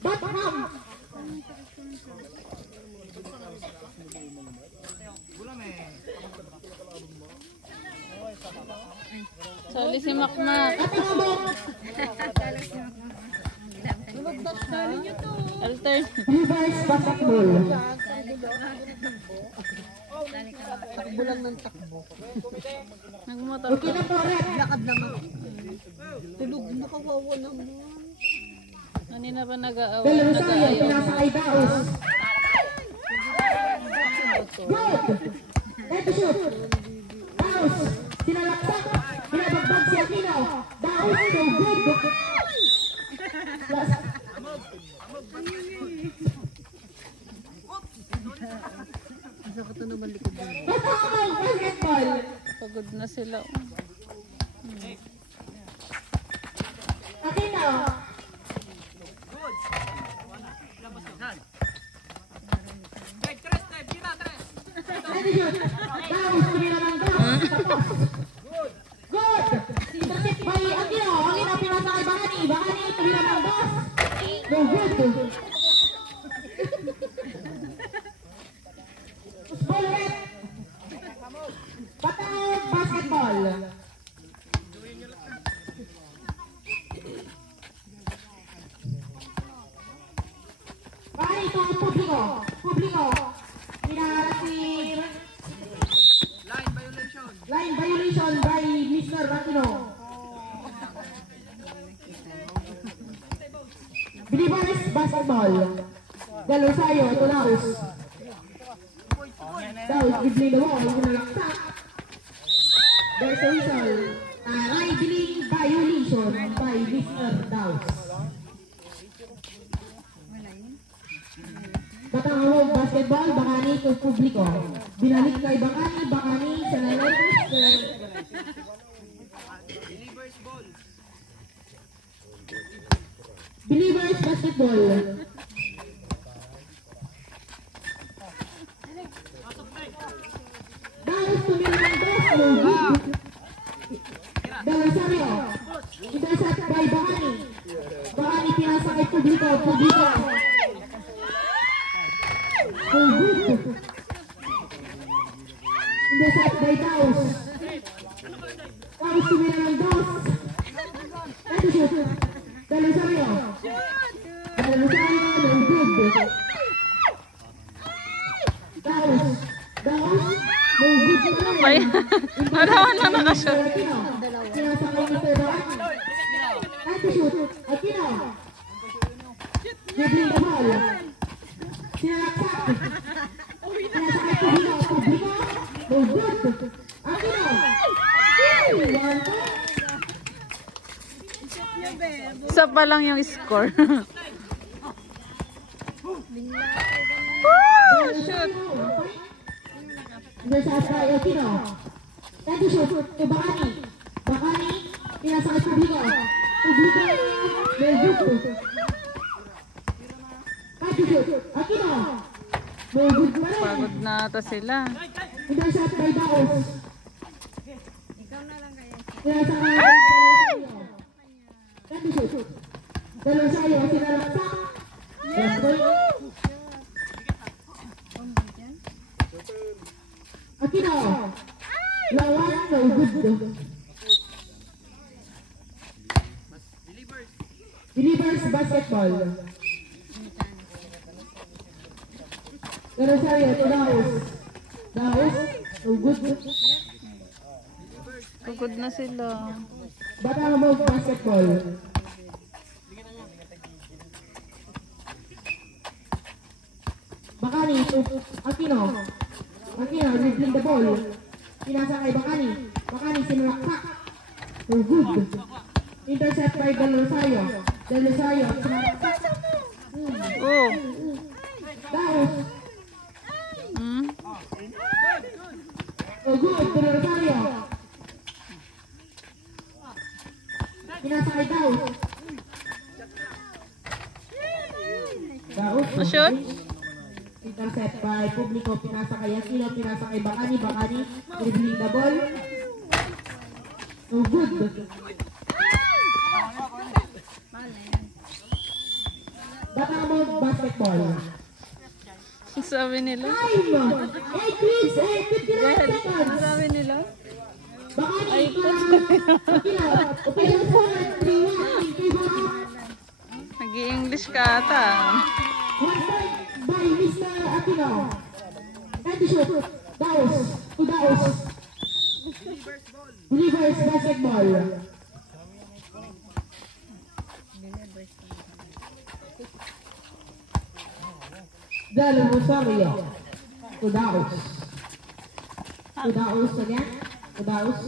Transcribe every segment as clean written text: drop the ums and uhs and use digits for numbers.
Batham. Sali si Makmak. Altern. Reverse basketball. Takbo lang ng takbo. Nagmotor Okay na po, Red. Lakad naman. Tulog na kawawa naman. Kanina pa nag-aaw. Del Rosario, pinasakay Daos. Good! Let to shoot. Daos, sinalaksak. Pinabagbag si Aquino. Daos, so good. Plus. Isa ka to naman likod mo. Batakang basketball. Pagod na sila. Aquino. Let to shoot. Daos, tumira ng Daos. Tapos. Good! Intercept by Aquino. Aquino, pinasakay Bakani. Bakani, tumira ng Daos. So good. Ball red. Batang basketball. Bakani ito ang publiko. Publiko. Pinaharap si line violation by Mr. Aquino. Believers basketball. Del Rosario, ito Daos. Daos, bibling the wall, nalaksak. There's a whistle. Riding violation by Mr. Daos. Batang Awog basketball, Bakani to publiko. Binalik kay Bakani, Bakani sa nalagos. Believers basketball. Daos tumira ng Daos. Del Rosario. Intercept by Bakani. Bakani pinasa kay publiko. Publiko. Intercept by Daos. Daos tumira ng Daos. Let to shoot. Del Rosario. Del Rosario, no good. Daos. Daos, no good na rin. Marawan na nakashot. Sinasakay ni Sir Bakani. Let to shoot. Aquino. Dribbling the ball. Sinalaksak. Sinasakay publiko. Publiko, no good. Aquino. Isa pa lang yung score. Shoot! Sinasakay Aquino. Let to shoot. To Bakani. Bakani, sinasakay publiko. Publiko, no good. Let to shoot. Aquino. No good na rin. Pagod na ata sila. Intercept by Daos. Sinasakay Del Rosario. Del Rosario, sinalaksak. Yes, boy. Aquino. Lawan, no good. Believers basketball. Del Rosario, to Daos. Daos, no good. Pagod na sila. Batang Awog basketball. Bakani to Aquino. Aquino, dribbling the ball. Pinasa kay Bakani. Bakani, sinulaksak. So good. Intercept by Del Rosario. Del Rosario, sinulaksak. Oh. Daos. So good, Del Rosario. Pinasa kay Daos. Daos. Na-shoot? Intercept by publiko, pinasa kay Aquino, pinasa kay Bakani. Bakani, dribbling the ball. So good. Batamog basketball. Sabi nila. Time! 8 minutes and 59 Dahil, seconds. sabi nila. Bakani Aquino. Opinion score 3-1 in favor of Nag-i-English ka ata. 1 point by Mr. Aquino. Time to shoot. Daos. To Daos. Believers basketball. Del Rosario. To Daos. To Daos again. To Daos.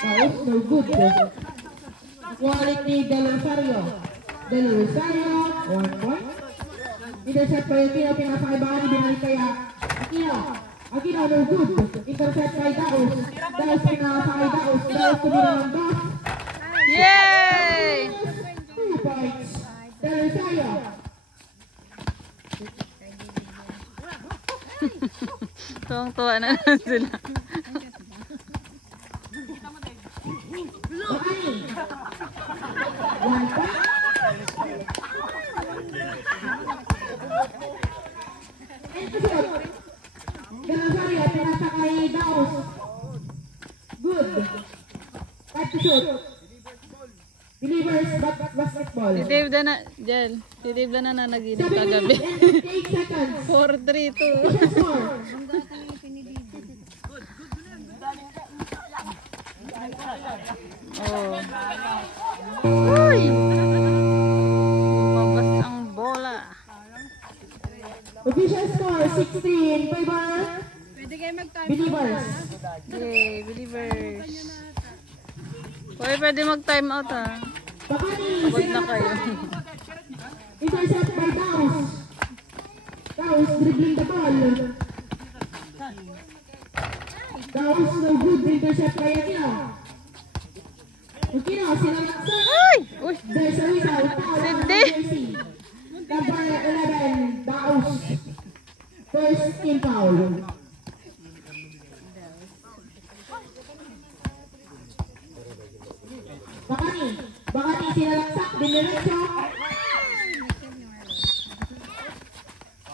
Daos, no good. Quality Del Rosario. Del Rosario, 1 point. Intercept by Aquino, pinasakay binalik kaya Aquino. Aquino, no good. Intercept by Daos. Daos pinasakay Daos. Daos tumira ng Daos. Yay! 2 points. Del Rosario. Tuwang-tuwa na naman sila. Bakani. 1 point. Intercept. Del Rosario, pinasakay Daos. Good. Time to shoot. Believers basketball. Si Dave na Jel. Si Dave na nanaginip 7 kagabi. minutes and 8 seconds. 4-3-2. Official score. Oh. Uy! Lumabas ang bola. Official score 6-3 in favor Believers. Yay, Believers. Uy, pwede mag-time out ha. Bakani, Pagod na kayo. intercept by Daos. Daos dribbling the ball. Daos no good, intercept by Aquino. Aquino, sinalaksan. Ay! Uy! There's a whistle. Foul on Cindy. jersey. Number 11, Daos. First team foul. Bakani sinalaksak, diniretso.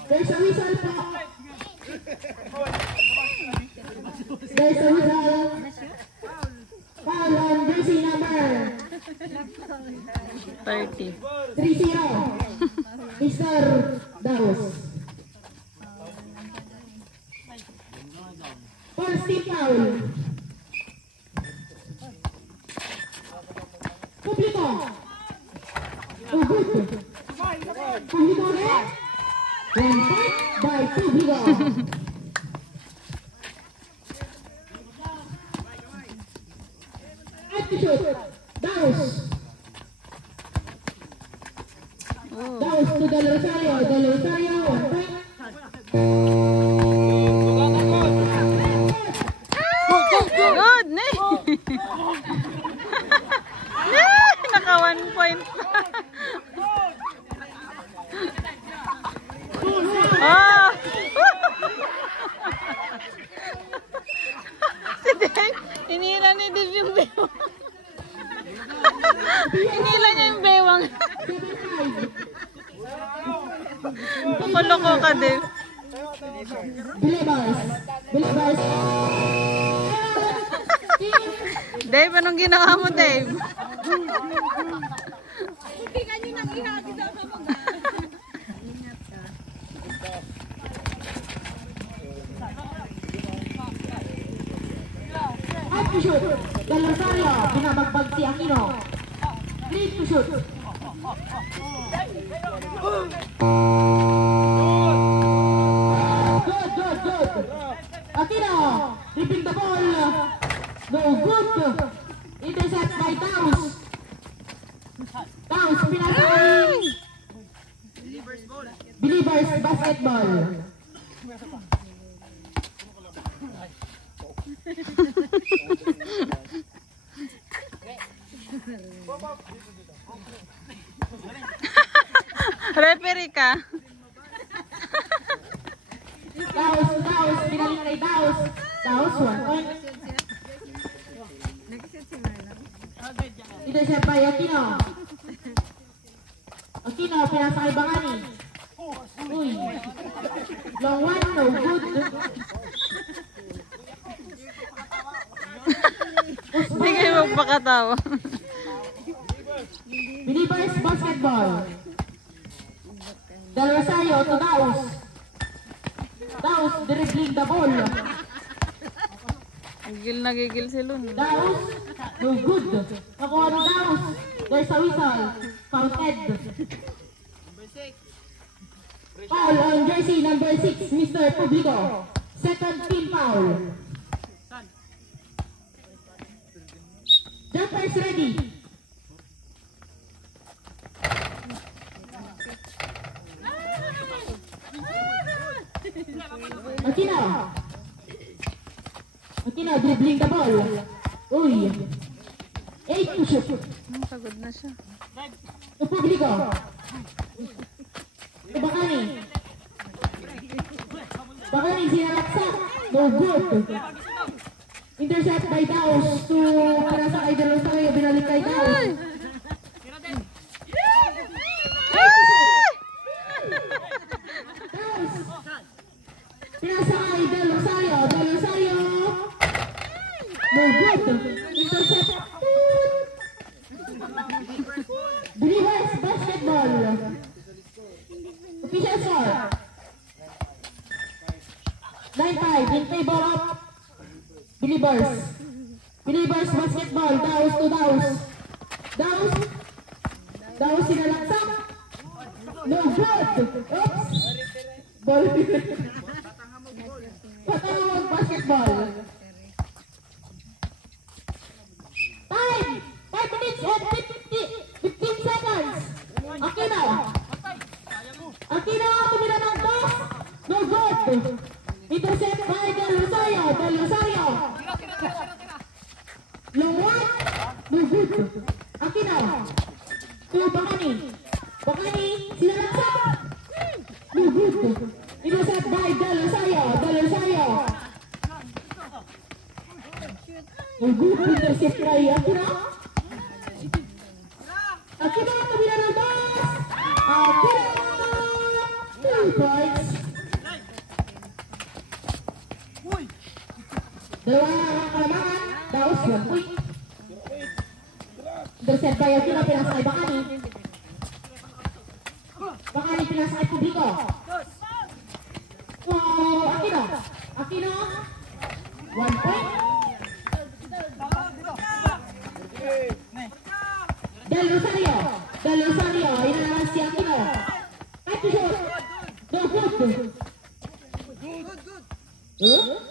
There's a whistle po. There's a whistle. Foul on jersey number 30. 3-0. Mr. Daos. First team foul. Publiko. Oh, good. Publiko ulit. 1 point by Publiko. At to shoot. Daos. Oh. Daos to Del Rosario. Del Rosario, 1 point. Good! Ne! Naka 1 point. Ah! Si Dave, hinila ni Dave yung bewang. Hinila niya yung bewang. Kukuloko ka, Dave. Believers. Believers. Dave, anong ginawa mo, Dave? Hindi ka nyo nag-ihabi daw sa mga. At to shoot. Del Rosario. Binabagbag si Aquino. 3 to shoot. Good. Aquino. Ripping the ball. No good. Intercept by Daos. Daos, pinasakay. Believers basketball. Referee ka? Daos, pinalik kay Daos. Daos, 1 point. Intercept by Aquino. Aquino, pinasa kay Bacani. Uy. Long one, no good. Hindi kayo magpakatawa. Believers Basketball. Del Rosario to Daus. Daus dribbling the ball. Gigil na gigil si Lun. Daus, no good. Nakuha ni Daus. There's a whistle. Fouled. Foul on jersey number 6, Mr. Publico. Second team foul. Jumpers ready. Aquino. Aquino dribbling the ball. Uy. 8 to shoot. Pagod na siya. To Publico. To Bacani. Bacani sinalaksak. No good. Intercept by Daus to para sa kay Del Rosario. Binalik kay Daus. Daus. Pinasa kay Del Rosario. Del Rosario. No good. Intercept. Believers Basketball. Official score. 9-5 in favor of Believers. Believers Basketball. Daus to Daus. Daus. Daus sinalaksak. No good. Oops. Ball. Patawag Basketball. Time. 5 minutes and 15 seconds. Aquino. Aquino tumira ng toss. No good. Intercept by Del Rosario. Del Rosario. Long one. No good. Aquino. To Bacani. Bacani. Sinalaksak. No good. Intercept by Del Rosario. Del Rosario. No good. Intercept by Aquino. Aquino tumira ng toss. Aquino. 2 points. Dalawa kalamangan. Daus 1 point. Intercept by Aquino. Pinasa kay Bacani. Bacani pinasa kay Publico. Aquino. Aquino. 1 point. Del Rosario. Del Rosario. Inalas si Aquino. At to shoot. No good. Huh?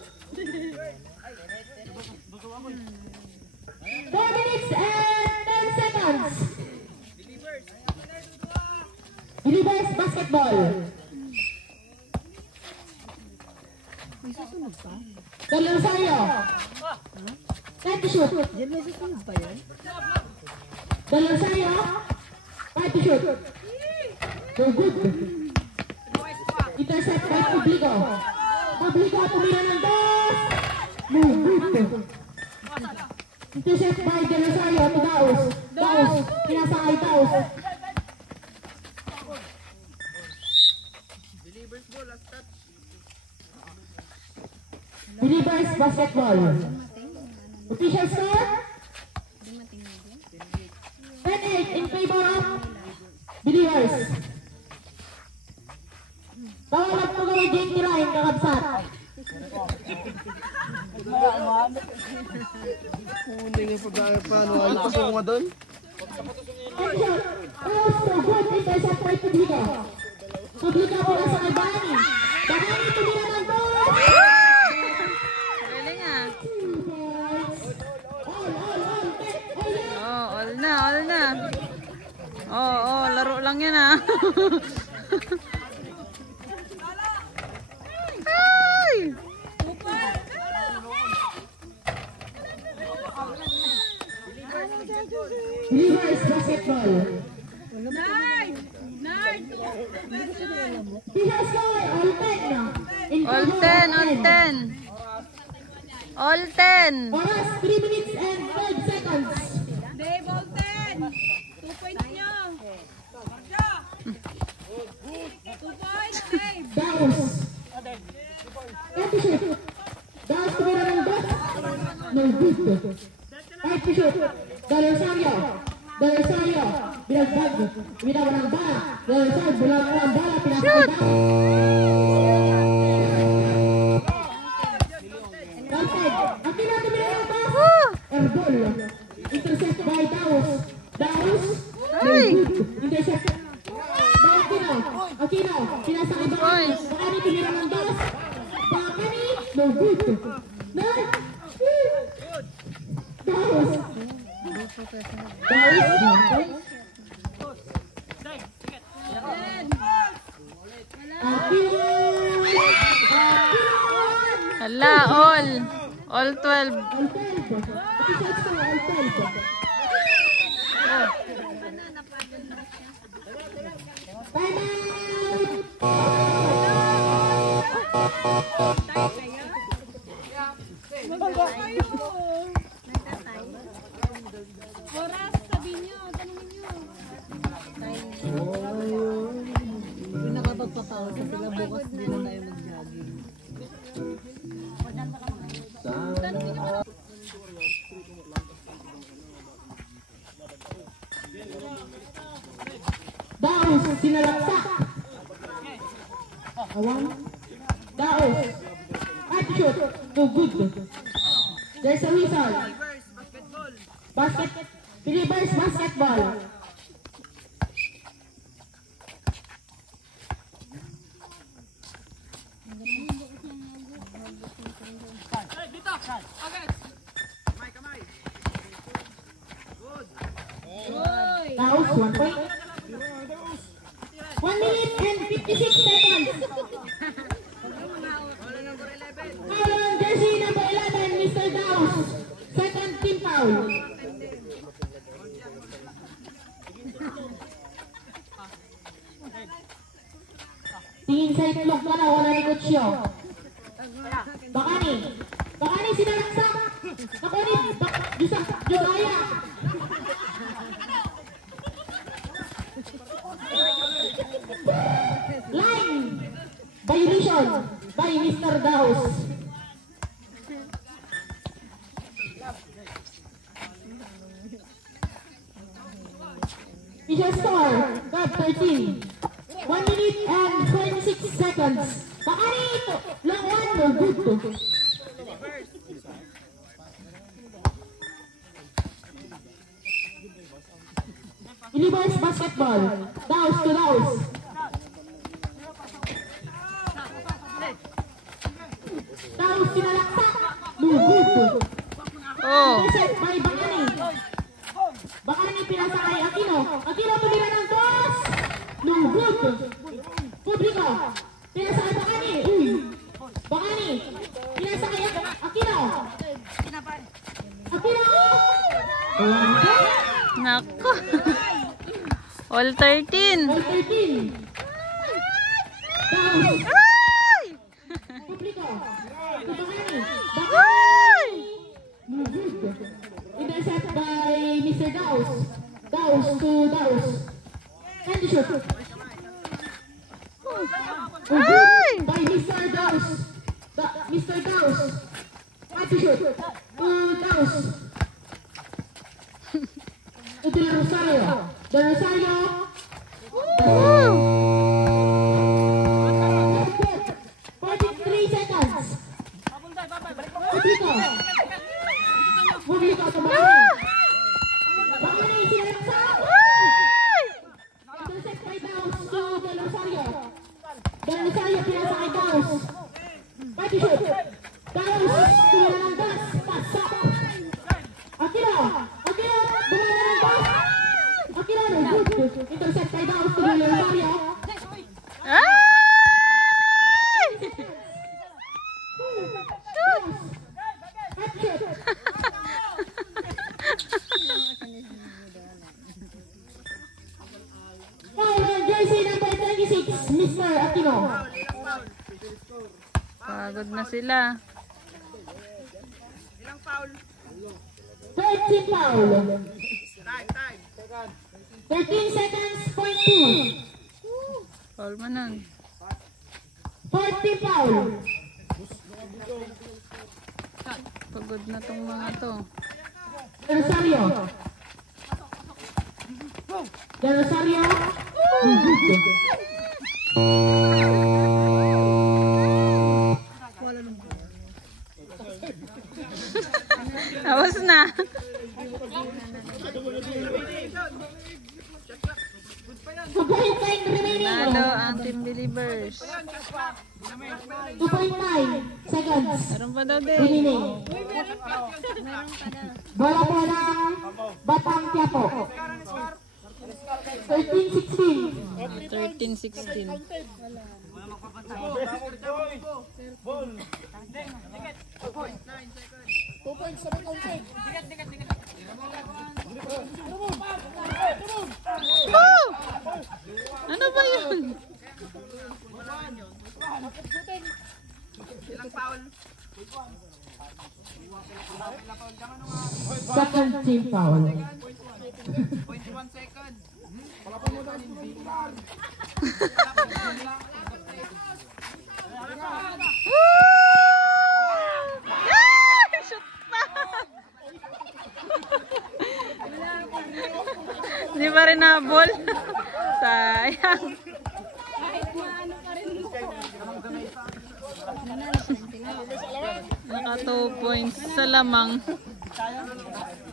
4 minutes and 10 seconds. Believers Basketball. Del Rosario. Time to shoot. Diyan may susunod pa yun? Del Rosario. Time to shoot. No good. Intercept by Publico. Publico tumira ng toss. No good. Intercept by Del Rosario to Daus. Daus. Pinasa kay Daus. Believers Basketball. Official score? 10-8 in favor of Believers. Bawal po gawin din tirahin kakabsat. Kuning yung pagkakaya paano. Ano pa po nga doon? Action! Oh, so good. Intercept by Publico. Publico po nasa kay Bacani. Bacani tumira ng toss. Galing ah. 2 points. All. Oh, all na. Oh, laro lang yan ah. Ay! Believers Basketball. Official score, all 10. In All favor 10, of all 10. All 10. Oras, 3 minutes and 5 seconds. Dave, all 10! 2 points nyo! Daos. Empty shoot. Daos tumira ng dos. No good. 5 to shoot. Del Rosario. Del Rosario. Binagbag. Binawa ng bala. Del Rosario. Bulaw ng bala. Pinasakay Daos. Aquino tumira ng dos. Airball. Intercept by Daos. Daos. No good. Intercept. Aquino, pinasakay Bakani. Bakani tumira ng dos. Bakani, no good. No. Daos. Daos. Aquino. Hala, all. All 12. All 12. Episodes ko, all 12. Time out! Oras, sabihin nyo, tanongin nyo. Hindi nakapagpapao sa sila bukas din na tayo mag-jogging. Daos, sinalaksak. Awang. Daos. Attitude. No good. There's a whistle. Reverse basketball. Daos, 1 point. 1 minute and 56 seconds. Foul on jersey number 11, Mr. Daos. Second team foul. Tingin sa itlog ka na, wala ni Kutsyo. Bakani. Bakani, sinalaksak. Bakani, Jugaya. Line violation by Mr. Daos. Official score, Cup 13. 1 minute and 26 seconds. Bakani ito, long one, no good. Reverse basketball. Daos to Daos. Daos sinalaksak. No good. Oh. Intercept by Bakani. Bakani pinasakay Aquino. Aquino tumira ng dos. No good. Publiko. Pinasakay Bakani. Uy. Bakani. Pinasakay Aquino. Aquino. Nako. All 13. All 13. Daos. Ay! Publiko. Bakani. Ay! No good. Intercept by Mr. Daos. Daos to Daos. And the shoot. Ay! By Mr. Daos. Mr. Daos. And the shoot. To Daos. To Del Rosario. Del Rosario. 43 seconds. Publiko. Publiko to Bakani. Bakani, sinalaksak. Intercept by Daos to Del Rosario. Del Rosario pinasakay Daos. Pwede shoot. Daos, tumira ng das. Pasok. Aquino. Aquino, bumala ng das. Aquino, no good. Intercept by Daos to Del Rosario. Ay! Daos. Pwede shoot. Foul on jersey number 26, Mr. Aquino. Pagod na sila. 13 foul. 13 seconds, point 2. Foul mo nun. Fourth team foul. Pagod na tong mga to. Del Rosario. Del Rosario. Tapos na. 2.9 remaining. Nalo ang Team Believers. 2.9 seconds Meron pa daw din. remaining. Bola po ng Batang Quiapo. 13-16. 13-16. Woo! Ano ba yun? Second team foul. Shoot pa! Hindi pa rin nabol. Sayang. Naka 2 points sa lamang.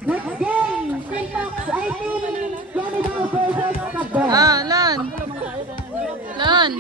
Good game! Team Fox, I team Yanidao versus Kabel. Lan. Lan.